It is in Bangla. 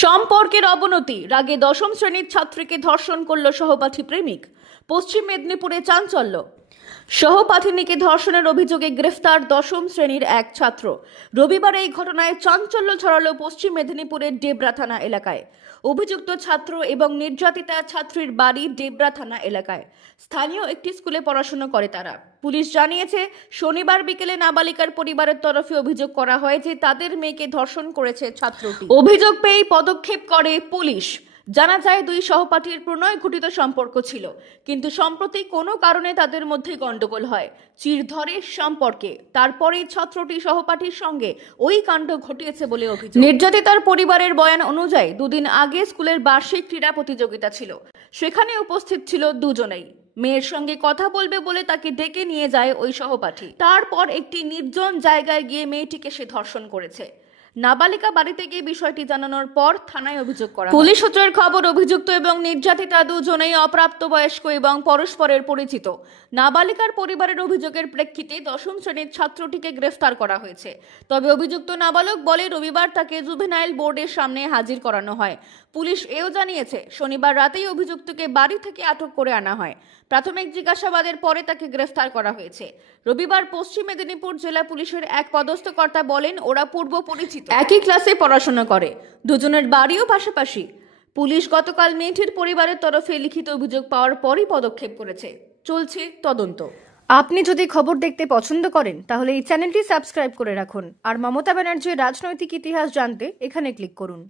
সম্পর্কের অবনতি। রাগে দশম শ্রেণির ছাত্রীকে ধর্ষণ করল সহপাঠী প্রেমিক। পশ্চিম মেদিনীপুরে চাঞ্চল্য। সহপাঠিনীকে ধর্ষণের অভিযোগে গ্রেফতার দশম শ্রেণির এক ছাত্র। রবিবার এই ঘটনায় চাঞ্চল্য ছড়ালো পশ্চিম মেদিনীপুরের ডেবরা থানা এলাকায়। অভিযুক্ত ছাত্র এবং নির্যাতিতা ছাত্রীর বাড়ি ডেবরা থানা এলাকায়। স্থানীয় একটি স্কুলে পড়াশোনা করে তারা। পুলিশ জানিয়েছে, শনিবার বিকেলে নাবালিকার পরিবারের তরফে অভিযোগ করা হয় যে তাদের মেয়েকে ধর্ষণ করেছে ছাত্রটি। অভিযোগ পেয়ে পদক্ষেপ করে পুলিশ। জানা যায় দুই সহপাঠীর প্রণয় ঘটিত সম্পর্ক ছিল। কিন্তু সম্প্রতি কোনো কারণে তাদের মধ্যে গন্ডগোল হয়। চির ধরে সম্পর্কে, তারপরে ছাত্রটি সহপাঠীর সঙ্গে ওই কাণ্ড ঘটিয়েছে বলে অভিযোগ। নির্যাতিতার পরিবারের বয়ান অনুযায়ী দুদিন আগে স্কুলের বার্ষিক ক্রীড়া প্রতিযোগিতা ছিল। সেখানে উপস্থিত ছিল দুজনেই। মেয়ের সঙ্গে কথা বলবে বলে তাকে ডেকে নিয়ে যায় ওই সহপাঠী। তারপর একটি নির্জন জায়গায় গিয়ে মেয়েটিকে সে ধর্ষণ করেছে। নাবালিকা বাড়িতে গিয়ে বিষয়টি জানানোর পর থানায় অভিযোগ করা পুলিশ সূত্রের খবর, অভিযুক্ত এবং নির্যাতিতা দুজনেই অপ্রাপ্তবয়স্ক এবং পরস্পরের পরিচিত। নাবালিকার পরিবারের অভিযোগের প্রেক্ষিতে দশম শ্রেণির ছাত্রটিকে গ্রেফতার করা হয়েছে। তবে অভিযুক্ত নাবালক বলে রবিবার তাকে জুভেনাইল বোর্ডের সামনে হাজির করানো হয়। পুলিশ এও জানিয়েছে, শনিবার রাতেই অভিযুক্তকে বাড়ি থেকে আটক করে আনা হয়। প্রাথমিক জিজ্ঞাসাবাদের পরে তাকে গ্রেফতার করা হয়েছে। রবিবার পশ্চিম মেদিনীপুর জেলা পুলিশের এক পদস্থ কর্তা বলেন, ওরা পূর্ব পরিচিত একই ক্লাসে পড়াশোনা করে। দুজনের বাড়িও পাশাপাশি। পুলিশ গতকাল মেয়েটির পরিবারের তরফে লিখিত অভিযোগ পাওয়ার পরই পদক্ষেপ করেছে। চলছে তদন্ত। আপনি যদি খবর দেখতে পছন্দ করেন, তাহলে এই চ্যানেলটি সাবস্ক্রাইব করে রাখুন। আর মমতা ব্যানার্জির রাজনৈতিক ইতিহাস জানতে এখানে ক্লিক করুন।